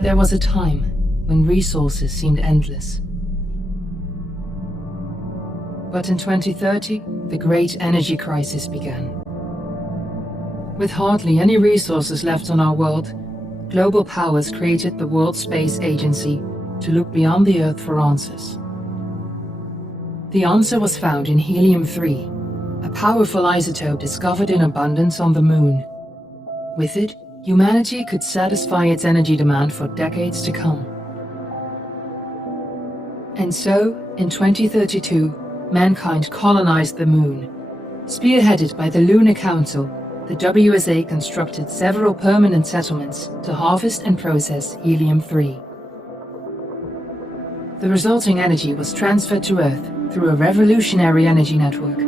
There was a time when resources seemed endless. But in 2030, the great energy crisis began. With hardly any resources left on our world, global powers created the World Space Agency to look beyond the Earth for answers. The answer was found in helium-3, a powerful isotope discovered in abundance on the Moon. With it, humanity could satisfy its energy demand for decades to come. And so, in 2032, mankind colonized the Moon. Spearheaded by the Lunar Council, the WSA constructed several permanent settlements to harvest and process helium-3. The resulting energy was transferred to Earth through a revolutionary energy network,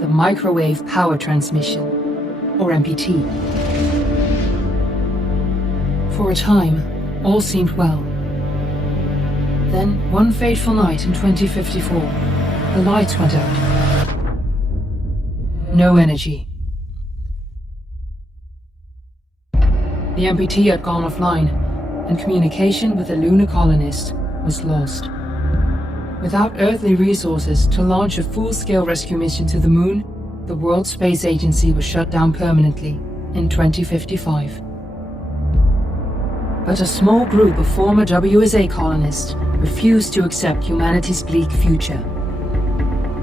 the Microwave Power Transmission, or MPT. For a time, all seemed well. Then, one fateful night in 2054, the lights went out. No energy. The MPT had gone offline, and communication with the lunar colonist was lost. Without earthly resources to launch a full-scale rescue mission to the Moon, the World Space Agency was shut down permanently in 2055. But a small group of former WSA colonists refused to accept humanity's bleak future.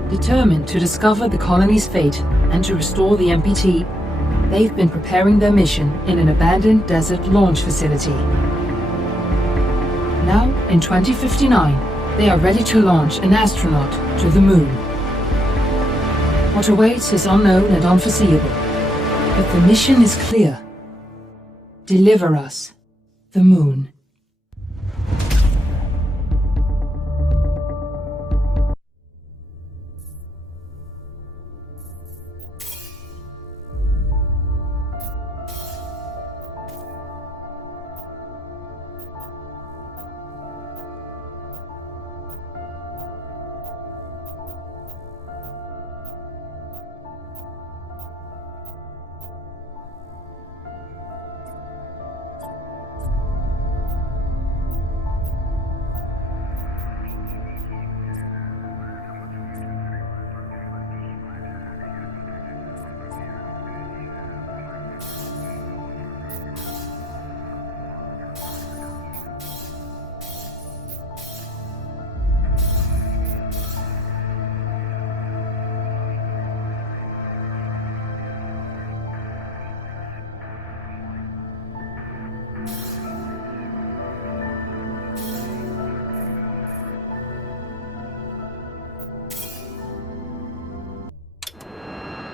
Determined to discover the colony's fate and to restore the MPT, they've been preparing their mission in an abandoned desert launch facility. Now, in 2059, they are ready to launch an astronaut to the Moon. What awaits is unknown and unforeseeable, but the mission is clear. Deliver us the Moon.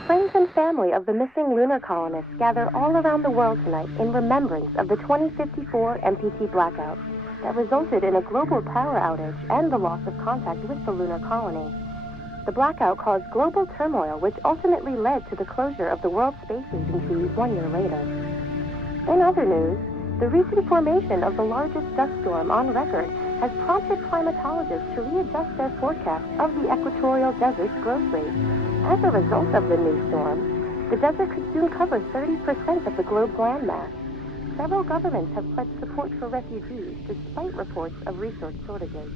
Friends and family of the missing lunar colonists gather all around the world tonight in remembrance of the 2054 MPT blackout that resulted in a global power outage and the loss of contact with the lunar colony. The blackout caused global turmoil, which ultimately led to the closure of the World Space Agency 1 year later. In other news, the recent formation of the largest dust storm on record has prompted climatologists to readjust their forecast of the equatorial desert's growth rate. As a result of the new storm, the desert could soon cover 30% of the globe's landmass. Several governments have pledged support for refugees despite reports of resource shortages.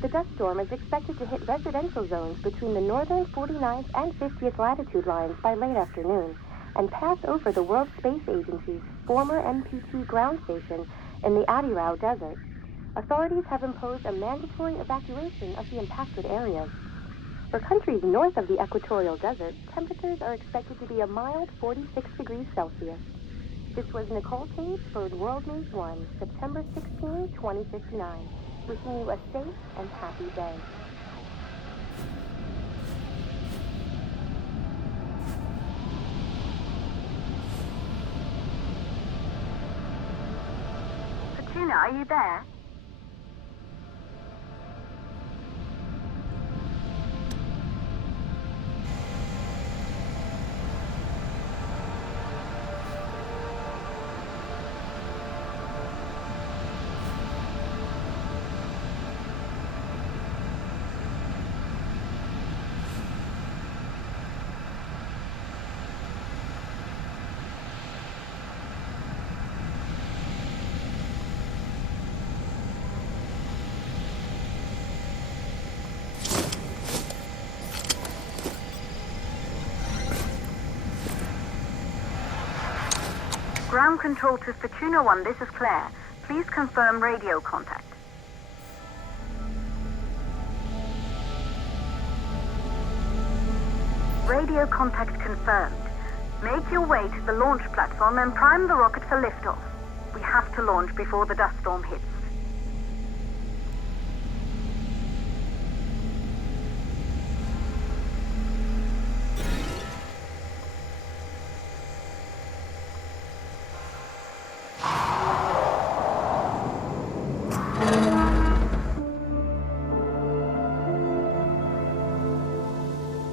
The dust storm is expected to hit residential zones between the northern 49th and 50th latitude lines by late afternoon and pass over the World Space Agency's former MPT ground station in the Adirau Desert. Authorities have imposed a mandatory evacuation of the impacted areas. For countries north of the equatorial desert, temperatures are expected to be a mild 46 degrees Celsius. This was Nicole Tate for World News 1, September 16, 2059. Wishing you a safe and happy day. Katrina, are you there? Ground control to Fortuna 1, this is Claire. Please confirm radio contact. Radio contact confirmed. Make your way to the launch platform and prime the rocket for liftoff. We have to launch before the dust storm hits.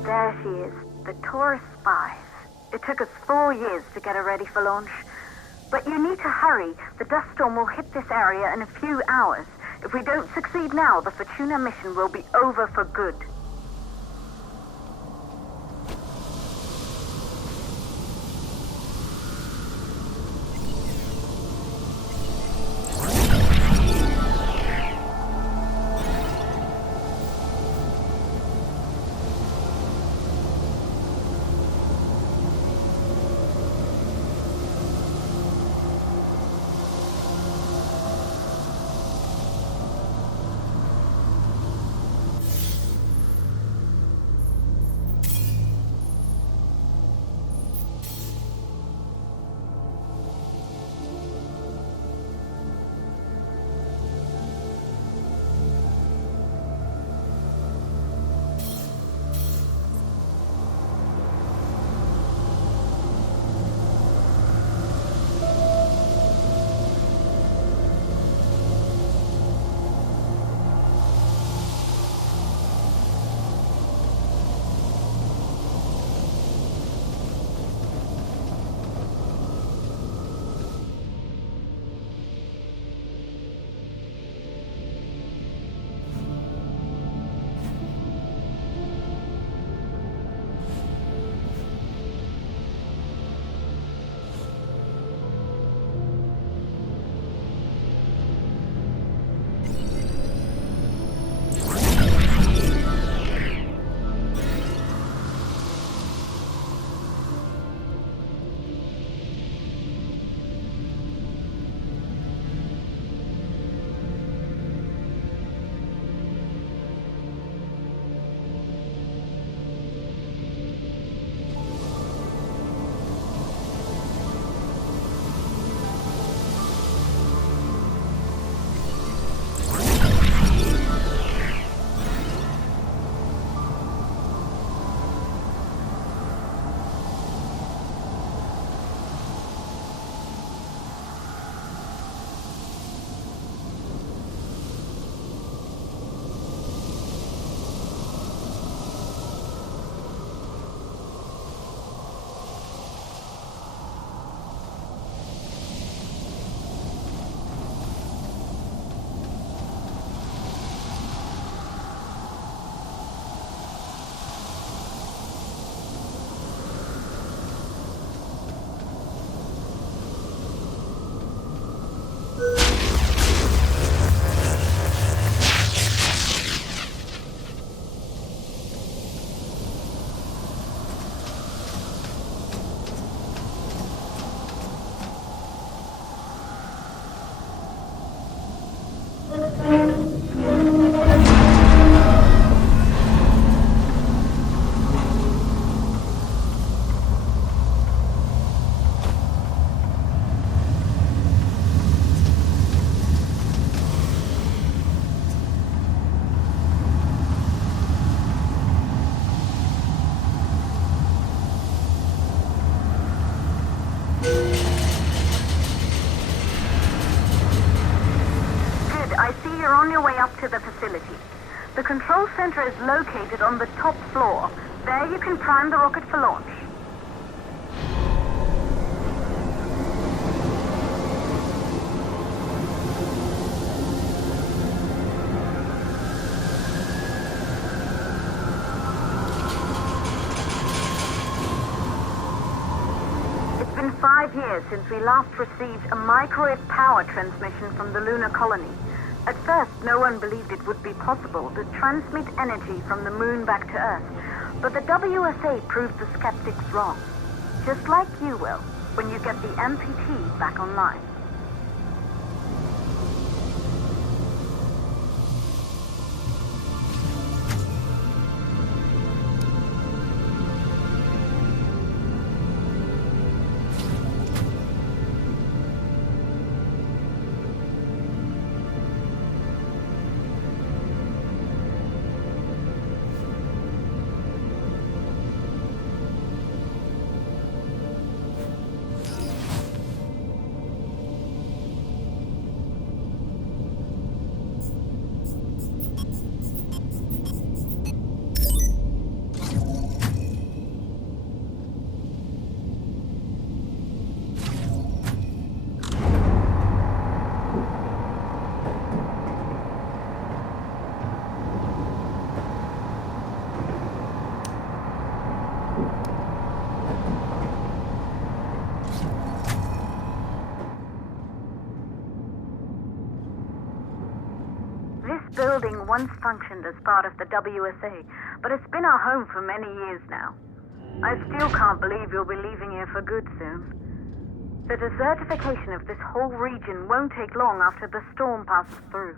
There she is, the Taurus 5. It took us 4 years to get her ready for launch. But you need to hurry. The dust storm will hit this area in a few hours. If we don't succeed now, the Fortuna mission will be over for good. You're on your way up to the facility. The control center is located on the top floor. There you can prime the rocket for launch. It's been 5 years since we last received a microwave power transmission from the lunar colony. At first, no one believed it would be possible to transmit energy from the moon back to Earth, but the WSA proved the skeptics wrong. Just like you will. when you get the MPT back online. This building once functioned as part of the WSA, but it's been our home for many years now. I still can't believe you'll be leaving here for good soon. The desertification of this whole region won't take long after the storm passes through.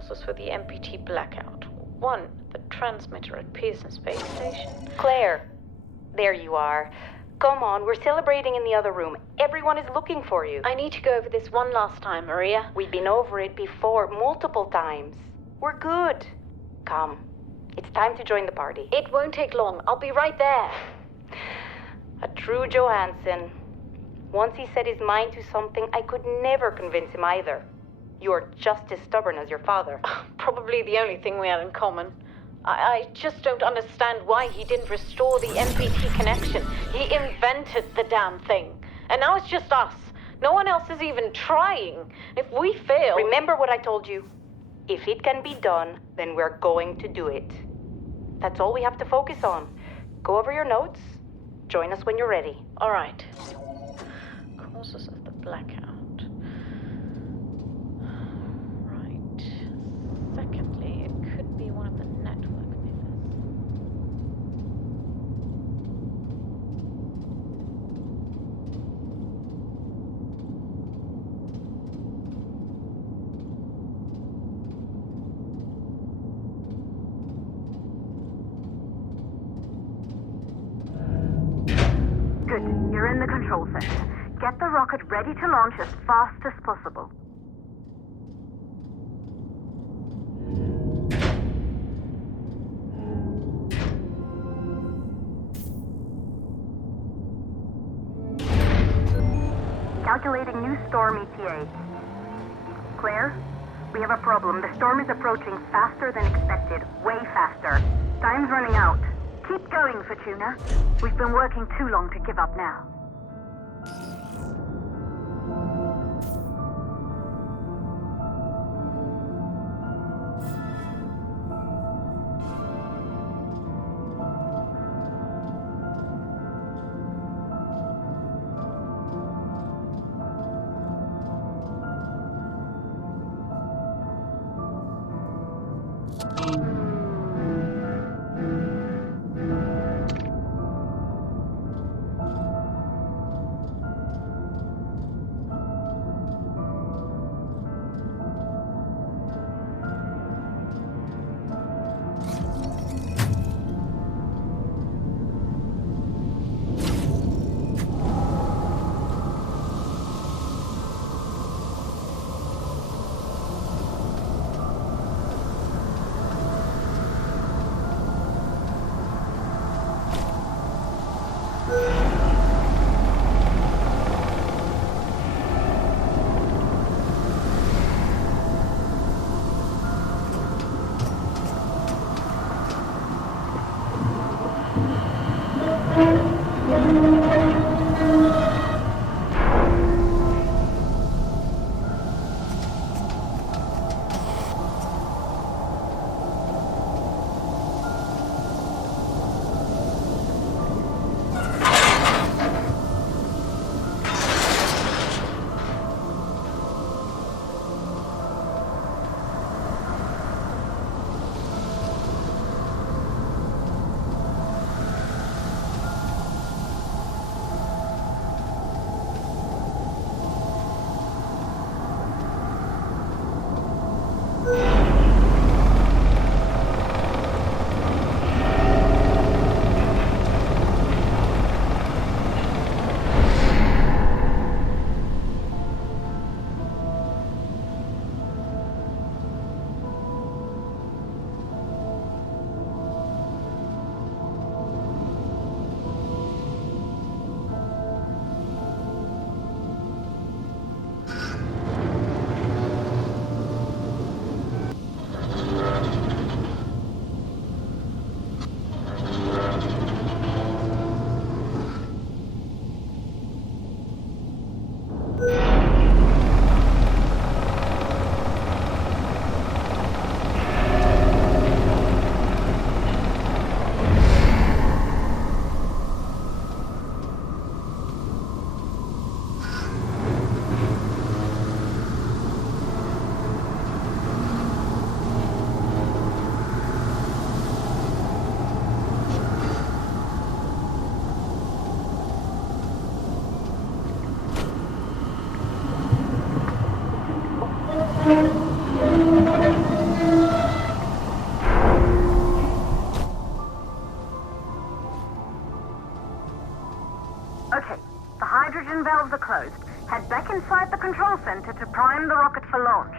sources for the MPT blackout. One, the transmitter at Pearson Space Station. Claire, there you are. Come on, we're celebrating in the other room. Everyone is looking for you. I need to go over this one last time, Maria. We've been over it before, multiple times. We're good. Come, it's time to join the party. It won't take long. I'll be right there. A true Johansson. Once he set his mind to something, I could never convince him either. You're just as stubborn as your father. Probably the only thing we had in common. I just don't understand why he didn't restore the MPT connection. He invented the damn thing. And now it's just us. No one else is even trying. If we fail... Remember what I told you. If it can be done, then we're going to do it. That's all we have to focus on. Go over your notes. Join us when you're ready. All right. Causes of the blackout. Right. Secondly, it could be one of the network methods. Good. You're in the control center. Get the rocket ready to launch as fast as possible. Calculating new storm ETA. Claire, we have a problem. The storm is approaching faster than expected. Way faster. Time's running out. Keep going, Fortuna. We've been working too long to give up now. The hydrogen valves are closed. Head back inside the control center to prime the rocket for launch.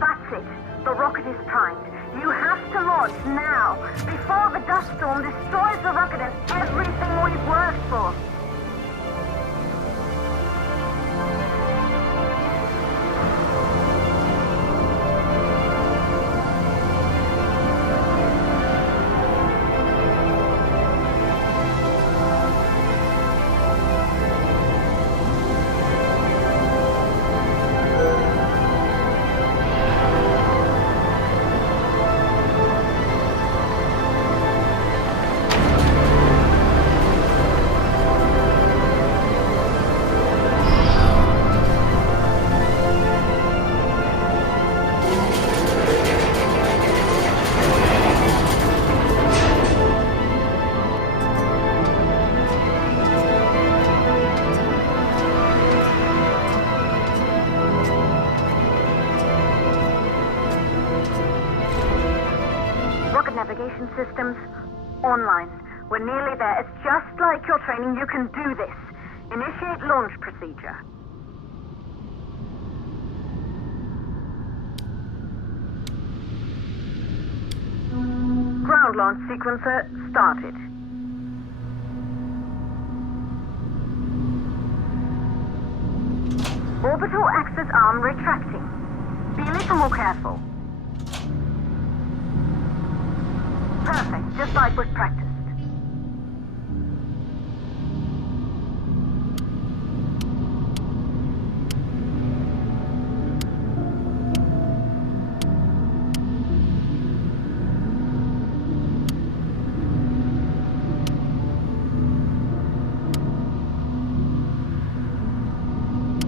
That's it. The rocket is primed. You have to launch now, before the dust storm destroys the rocket and everything we've worked for. Navigation systems online. We're nearly there. It's just like your training. You can do this. Initiate launch procedure. Ground launch sequencer started. Orbital axis arm retracting. Be a little more careful. Perfect, just like we've practiced.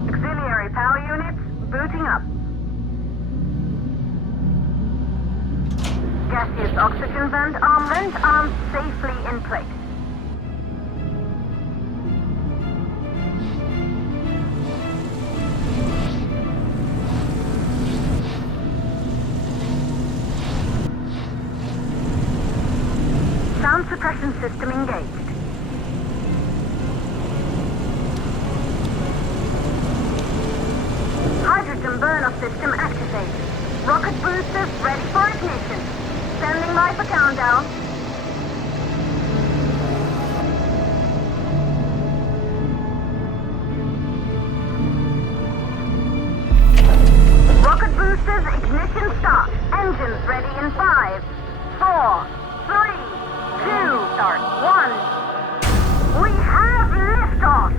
Auxiliary power units booting up. Gaseous oxygen vent arms safely in place. Sound suppression system engaged. Hydrogen burn-off system activated. Rocket boosters ready for ignition. Standing by for countdown. Rocket boosters ignition start. Engines ready in 5, 4, 3, 2, start 1. We have liftoff.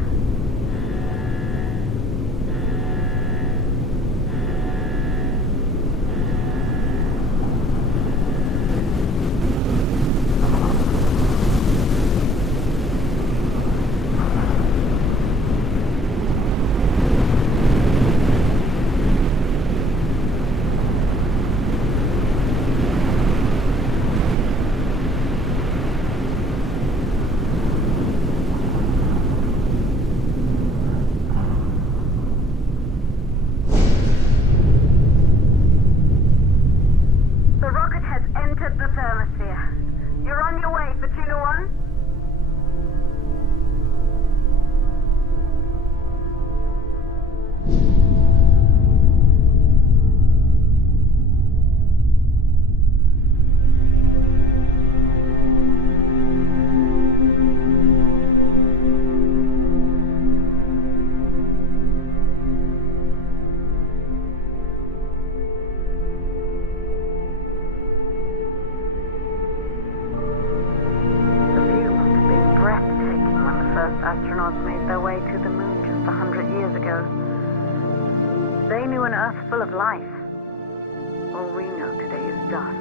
Earth full of life. All we know today is dust.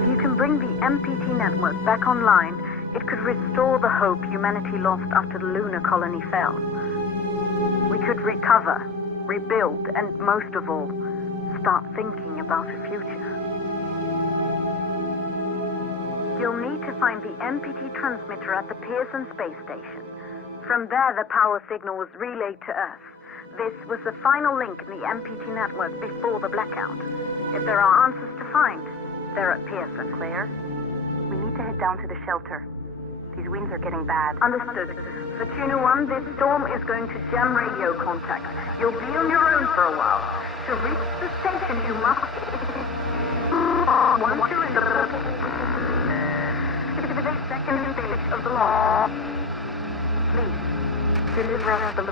If you can bring the MPT network back online, it could restore the hope humanity lost after the lunar colony fell. We could recover, rebuild, and most of all, start thinking about a future. You'll need to find the MPT transmitter at the Pearson space station. From there, the power signal was relayed to Earth. This was the final link in the MPT network before the blackout. If there are answers to find, they're at Pearson. Claire, we need to head down to the shelter. These winds are getting bad. Understood. For Tuna 1, this storm is going to jam radio contact. You'll be on your own for a while. To reach the station, you must... Once you're in the second stage of the launch, please deliver us the